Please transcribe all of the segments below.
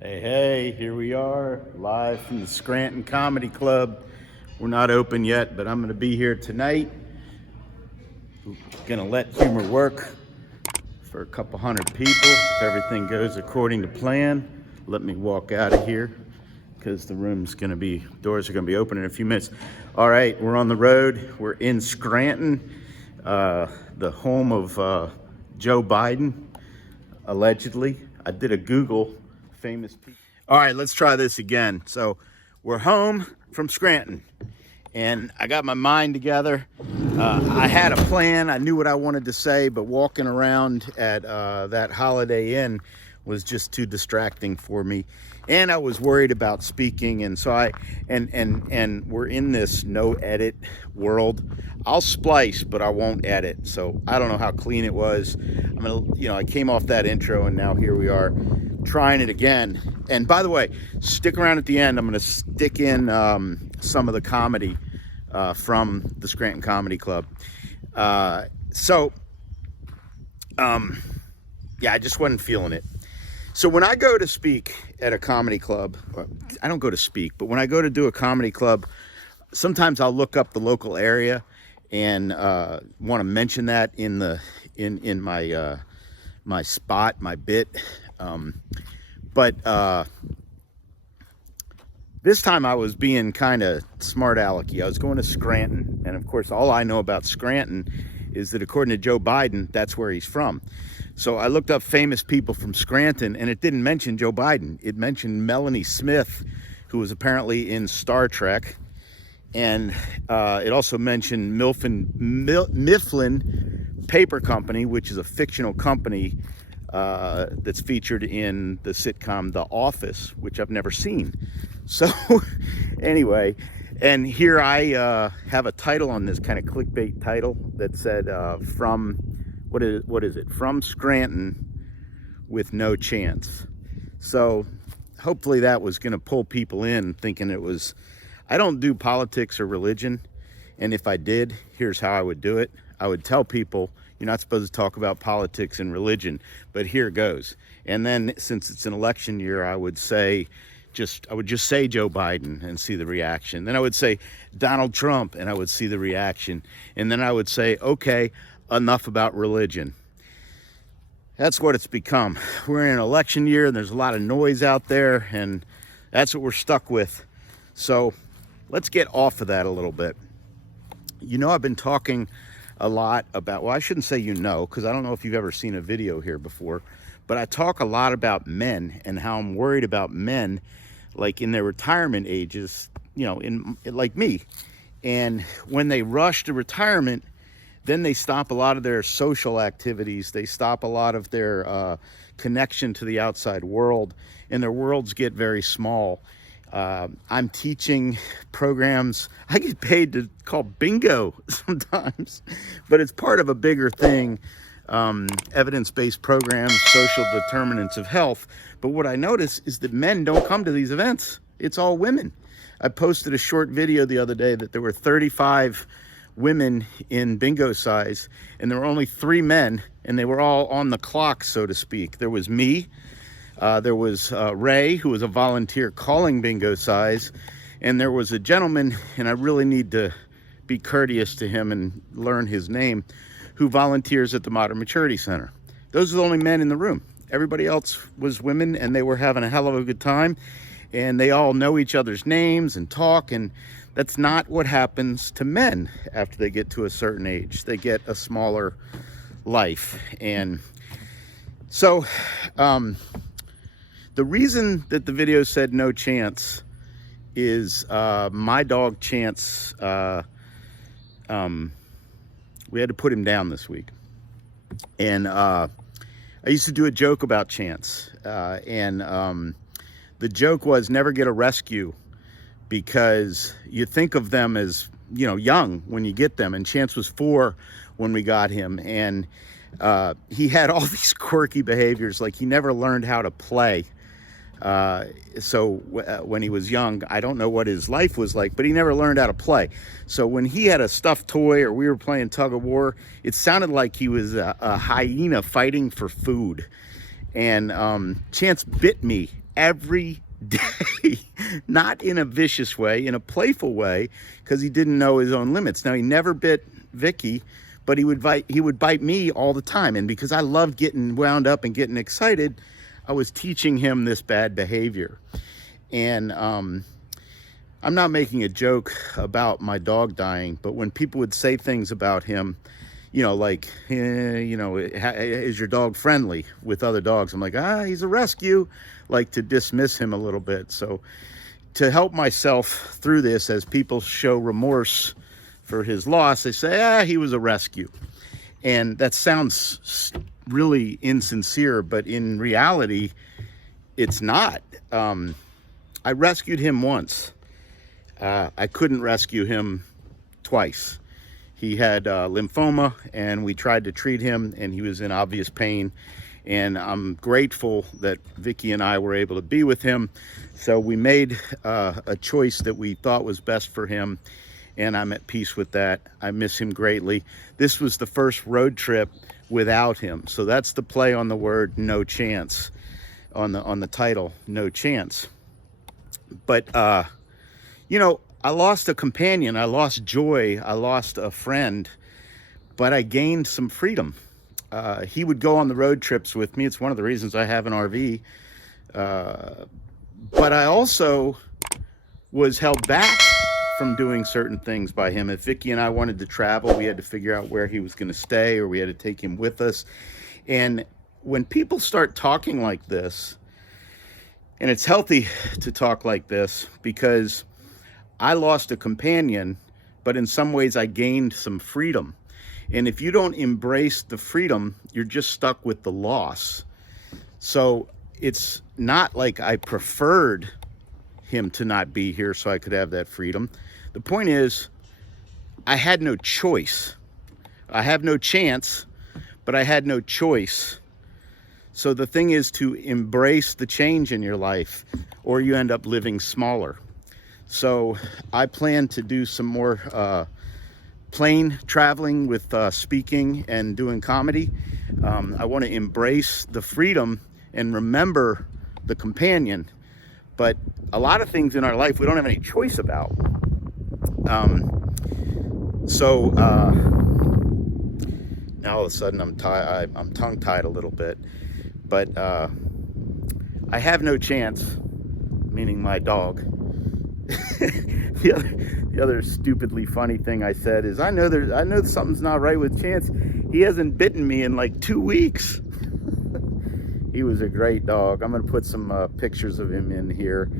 Hey, here we are, live from the Scranton Comedy Club. We're not open yet, but I'm going to be here tonight. Going to let humor work for a couple hundred people. If everything goes according to plan, let me walk out of here because the doors are going to be open in a few minutes. All right, we're on the road. We're in Scranton, the home of Joe Biden, allegedly. I did a Google famous people. All right, let's try this again. So we're home from Scranton and I got my mind together. I had a plan. I knew what I wanted to say, but walking around at that Holiday Inn was just too distracting for me. And I was worried about speaking. And so we're in this no edit world. I'll splice, but I won't edit. So I don't know how clean it was. I came off that intro and now here we are trying it again. And by the way, stick around at the end. I'm going to stick in some of the comedy from the Scranton Comedy Club. I just wasn't feeling it. So when I go to speak at a comedy club, I don't go to speak, but when I go to do a comedy club, sometimes I'll look up the local area and want to mention that in my my spot, my bit. This time I was being kind of smart alecky. I was going to Scranton, and of course all I know about Scranton is that according to Joe Biden, that's where he's from. So I looked up famous people from Scranton, and it didn't mention Joe Biden. It mentioned Melanie Smith, who was apparently in Star Trek, and it also mentioned Mifflin Paper Company, which is a fictional company that's featured in the sitcom The Office, which I've never seen. So anyway, and here I have a title on this, kind of clickbait title that said from what is it? From Scranton with no chance. So hopefully that was going to pull people in thinking it was. I don't do politics or religion, and if I did, here's how I would do it. I would tell people you're not supposed to talk about politics and religion, but here goes. And then since it's an election year, I would just say Joe Biden and see the reaction. Then I would say Donald Trump and I would see the reaction. And then I would say, okay, enough about religion. That's what it's become. We're in an election year and there's a lot of noise out there, and that's what we're stuck with. So let's get off of that a little bit. I've been talking a lot about, well, I shouldn't say because I don't know if you've ever seen a video here before, but I talk a lot about men and how I'm worried about men, like in their retirement ages, like me. And when they rush to retirement, then they stop a lot of their social activities. They stop a lot of their connection to the outside world, and their worlds get very small. I'm teaching programs. I get paid to call bingo sometimes, but it's part of a bigger thing. Evidence-based programs, social determinants of health. But what I notice is that men don't come to these events. It's all women. I posted a short video the other day that there were 35 women in bingo size, and there were only 3 men, and they were all on the clock, so to speak. There was me. There was Ray, who was a volunteer calling bingo size, and there was a gentleman, and I really need to be courteous to him and learn his name, who volunteers at the Modern Maturity Center. Those are the only men in the room. Everybody else was women, and they were having a hell of a good time, and they all know each other's names and talk, and that's not what happens to men after they get to a certain age. They get a smaller life. And so the reason that the video said no chance is my dog Chance, we had to put him down this week. And I used to do a joke about Chance. The joke was never get a rescue, because you think of them as, young when you get them. And Chance was 4 when we got him. And he had all these quirky behaviors, like he never learned how to play. When he was young, I don't know what his life was like, but he never learned how to play. So when he had a stuffed toy or we were playing tug of war, it sounded like he was a hyena fighting for food. And Chance bit me every day, not in a vicious way, in a playful way, because he didn't know his own limits. Now, he never bit Vicky, but he would bite me all the time. And because I loved getting wound up and getting excited, I was teaching him this bad behavior. And I'm not making a joke about my dog dying, but when people would say things about him, like, is your dog friendly with other dogs? I'm like, he's a rescue, like to dismiss him a little bit. So to help myself through this, as people show remorse for his loss, they say, he was a rescue. And that sounds really insincere, but in reality, it's not. I rescued him once. I couldn't rescue him twice. He had lymphoma, and we tried to treat him, and he was in obvious pain. And I'm grateful that Vicky and I were able to be with him. So we made a choice that we thought was best for him, and I'm at peace with that. I miss him greatly. This was the first road trip without him. So that's the play on the word no chance, on the title, No Chance. But, I lost a companion, I lost joy, I lost a friend, but I gained some freedom. He would go on the road trips with me. It's one of the reasons I have an RV. But I also was held back from doing certain things by him. If Vicky and I wanted to travel, we had to figure out where he was going to stay, or we had to take him with us. And when people start talking like this, and it's healthy to talk like this, because I lost a companion, but in some ways I gained some freedom. And if you don't embrace the freedom, you're just stuck with the loss. So it's not like I preferred him to not be here so I could have that freedom. The point is, I had no choice. I have no chance, but I had no choice. So the thing is to embrace the change in your life, or you end up living smaller. So I plan to do some more plane traveling with speaking and doing comedy. I want to embrace the freedom and remember the companion. But a lot of things in our life we don't have any choice about. Now all of a sudden I'm tongue-tied a little bit. But I have no chance, meaning my dog. The other stupidly funny thing I said is, I know something's not right with Chance. He hasn't bitten me in like 2 weeks. He was a great dog. I'm going to put some pictures of him in here.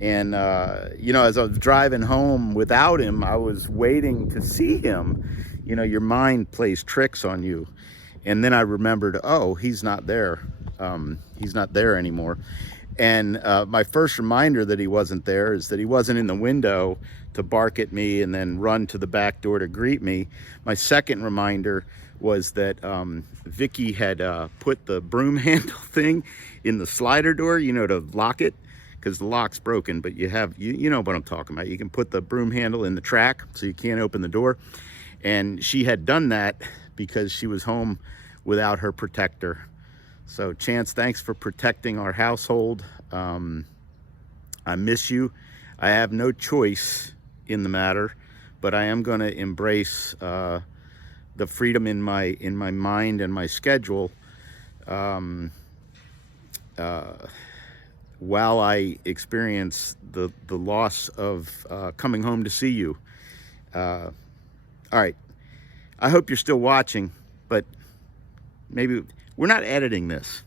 And, as I was driving home without him, I was waiting to see him. Your mind plays tricks on you. And then I remembered, he's not there. He's not there anymore. And my first reminder that he wasn't there is that he wasn't in the window to bark at me and then run to the back door to greet me. My second reminder was that Vicky had put the broom handle thing in the slider door, to lock it, because the lock's broken, but you know what I'm talking about. You can put the broom handle in the track so you can't open the door. And she had done that because she was home without her protector. So Chance, thanks for protecting our household. I miss you. I have no choice in the matter, but I am going to embrace the freedom in my mind and my schedule while I experience the loss of coming home to see you. All right. I hope you're still watching, but maybe we're not editing this.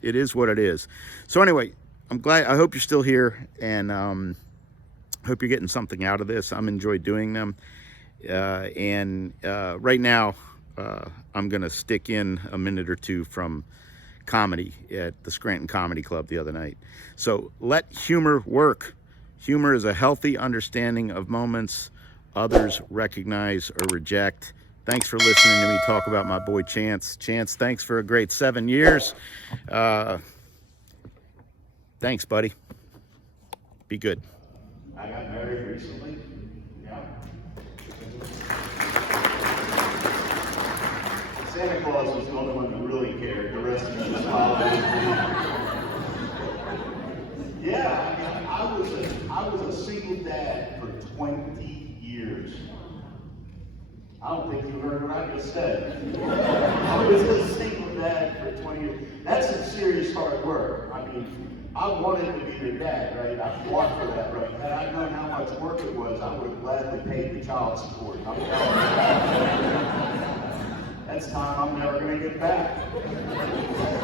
It is what it is. So anyway, I hope you're still here, and hope you're getting something out of this. I'm enjoying doing them. Right now, I'm going to stick in a minute or two from comedy at the Scranton Comedy Club the other night. So let humor work. Humor is a healthy understanding of moments others recognize or reject. Thanks for listening to me talk about my boy Chance. Chance, thanks for a great 7 years. Thanks, buddy. Be good. I got married recently. Yeah. Santa Claus was the only one who really cared. The rest of them just followed. single dad for 20 years. I don't think you heard what I just said. I was a single dad for 20 years. That's some serious hard work. I mean, I wanted to be your dad, right? I fought for that, right? Had I known how much work it was, I would have gladly paid the child support. I'm telling you. That's time I'm never going to get back.